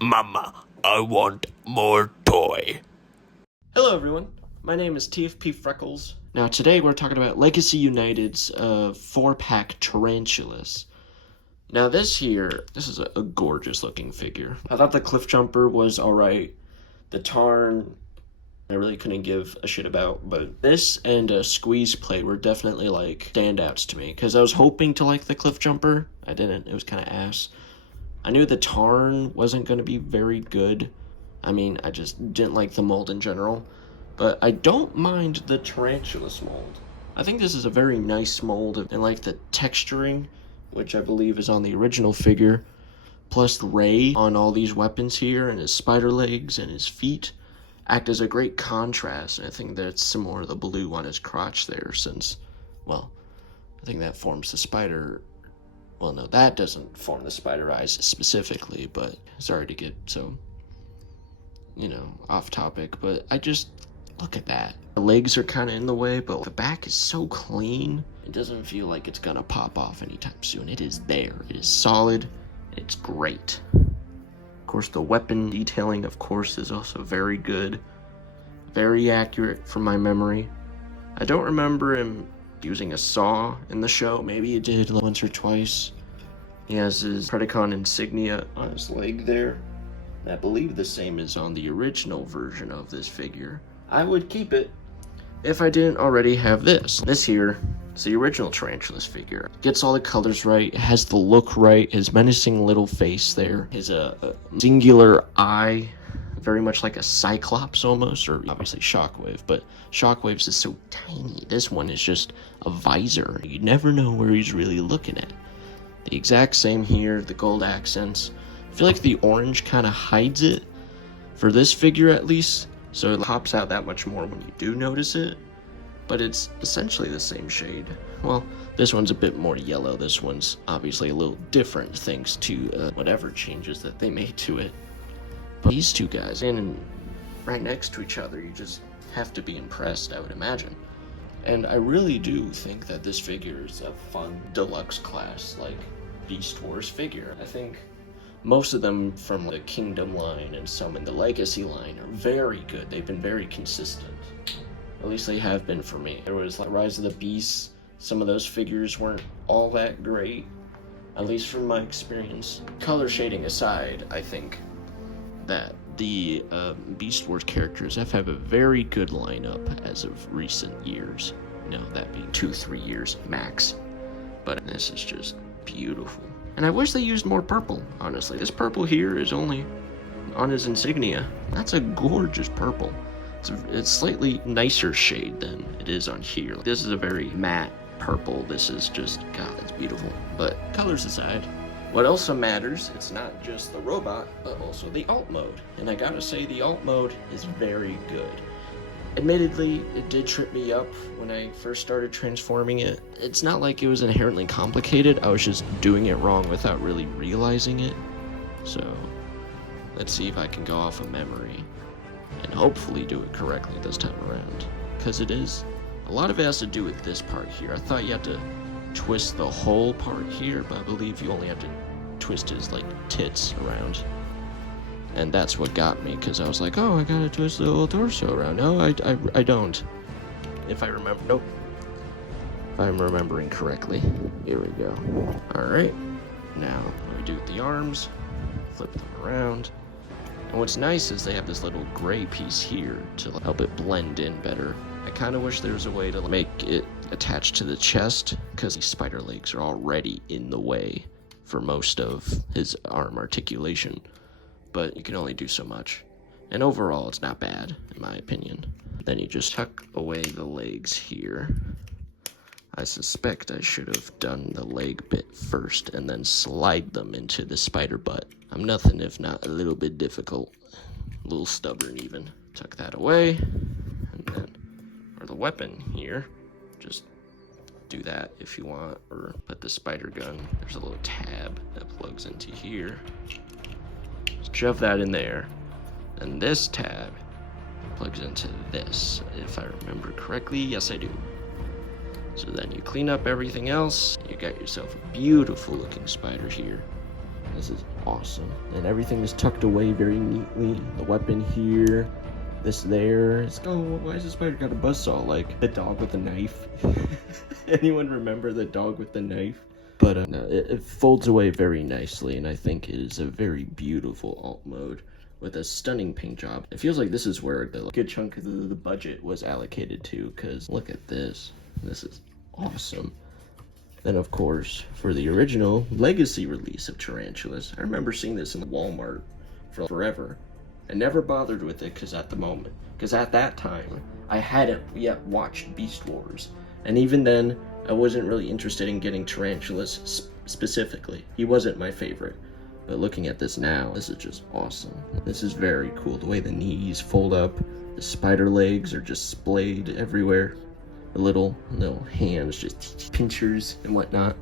Mama, I want more toy. Hello everyone, my name is TFP Freckles. Now today we're talking about Legacy United's 4-pack Tarantulas. Now this is a gorgeous looking figure. I thought the Cliff Jumper was alright. The Tarn, I really couldn't give a shit about, but this and Squeeze Play were definitely like standouts to me, because I was hoping to like the Cliff Jumper. I didn't, it was kind of ass. I knew the Tarn wasn't going to be very good. I mean, I just didn't like the mold in general. But I don't mind the Tarantulas mold. I think this is a very nice mold, and like the texturing, which I believe is on the original figure, plus Ray on all these weapons here, and his spider legs and his feet, act as a great contrast. And I think that's similar to the blue on his crotch there, since, well, I think that forms the spider. Well, no, that doesn't form the spider eyes specifically, but sorry to get so, off topic, but I just, look at that. The legs are kind of in the way, but the back is so clean. It doesn't feel like it's gonna pop off anytime soon. It is there. It is solid. It's great. Of course, the weapon detailing, of course, is also very good. Very accurate from my memory. I don't remember him using a saw in the show. Maybe he did once or twice. He has his Predacon insignia on his leg there. And I believe the same is on the original version of this figure. I would keep it if I didn't already have this. This here is the original Tarantulas figure. Gets all the colors right, has the look right, his menacing little face there, his singular eye, very much like a Cyclops almost, or obviously Shockwave, but Shockwave's is so tiny. This one is just a visor. You never know where he's really looking at. The exact same here, the gold accents. I feel like the orange kind of hides it, for this figure at least, so it pops out that much more when you do notice it, but it's essentially the same shade. Well, this one's a bit more yellow. This one's obviously a little different thanks to whatever changes that they made to it. But these two guys, and right next to each other, you just have to be impressed, I would imagine. And I really do think that this figure is a fun deluxe class, like Beast Wars figure. I think most of them from the Kingdom line and some in the Legacy line are very good. They've been very consistent. At least they have been for me. There was like Rise of the Beasts. Some of those figures weren't all that great, at least from my experience. Color shading aside, I think that the Beast Wars characters have had a very good lineup as of recent years. That being 2-3 years max. But this is just beautiful. And I wish they used more purple, honestly. This purple here is only on his insignia. That's a gorgeous purple. It's slightly nicer shade than it is on here. This is a very matte purple. This is just, God, that's beautiful. But colors aside, what also matters, it's not just the robot, but also the alt mode. And I gotta say, the alt mode is very good. Admittedly, it did trip me up when I first started transforming it. It's not like it was inherently complicated, I was just doing it wrong without really realizing it. So, let's see if I can go off of memory and hopefully do it correctly this time around. Because it is, a lot of it has to do with this part here. I thought you had to twist the whole part here, but I believe you only have to twist his like tits around. And that's what got me, because I was like, oh, I gotta twist the whole torso around. No, I don't. If I remember, nope. If I'm remembering correctly. Here we go. Alright, now what we do with the arms, flip them around. And what's nice is they have this little gray piece here to help it blend in better. I kind of wish there was a way to make it attached to the chest, because these spider legs are already in the way for most of his arm articulation. But you can only do so much. And overall, it's not bad, in my opinion. Then you just tuck away the legs here. I suspect I should have done the leg bit first and then slide them into the spider butt. I'm nothing if not a little bit difficult. A little stubborn even. Tuck that away. And then, for the weapon here, just do that if you want. Or put the spider gun. There's a little tab that plugs into here. Shove that in there, and this tab plugs into this, if I remember correctly. Yes, I do. So then you clean up everything else, you got yourself a beautiful looking spider here. This is awesome. And everything is tucked away very neatly. The weapon here, this there. Why has the spider got a buzzsaw? Like the dog with the knife. Anyone remember the dog with the knife? But no, it folds away very nicely, and I think it is a very beautiful alt mode with a stunning paint job. It feels like this is where the good chunk of the budget was allocated to, because look at this. This is awesome. Then, of course, for the original Legacy release of Tarantulas, I remember seeing this in Walmart for forever. I never bothered with it because at that time, I hadn't yet watched Beast Wars. And even then, I wasn't really interested in getting Tarantulas specifically. He wasn't my favorite. But looking at this now, this is just awesome. This is very cool. The way the knees fold up, the spider legs are just splayed everywhere. The little hands, just pinchers and whatnot.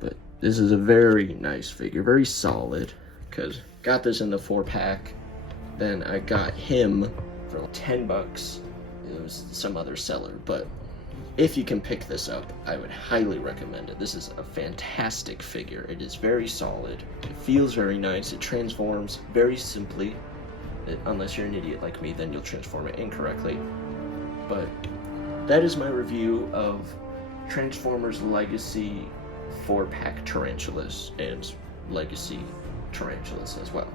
But this is a very nice figure, very solid. Because got this in the 4-pack. Then I got him for like $10. It was some other seller, but if you can pick this up, I would highly recommend it. This is a fantastic figure. It is very solid. It feels very nice. It transforms very simply. Unless you're an idiot like me, then you'll transform it incorrectly. But that is my review of Transformers Legacy 4-pack Tarantulas and Legacy Tarantulas as well.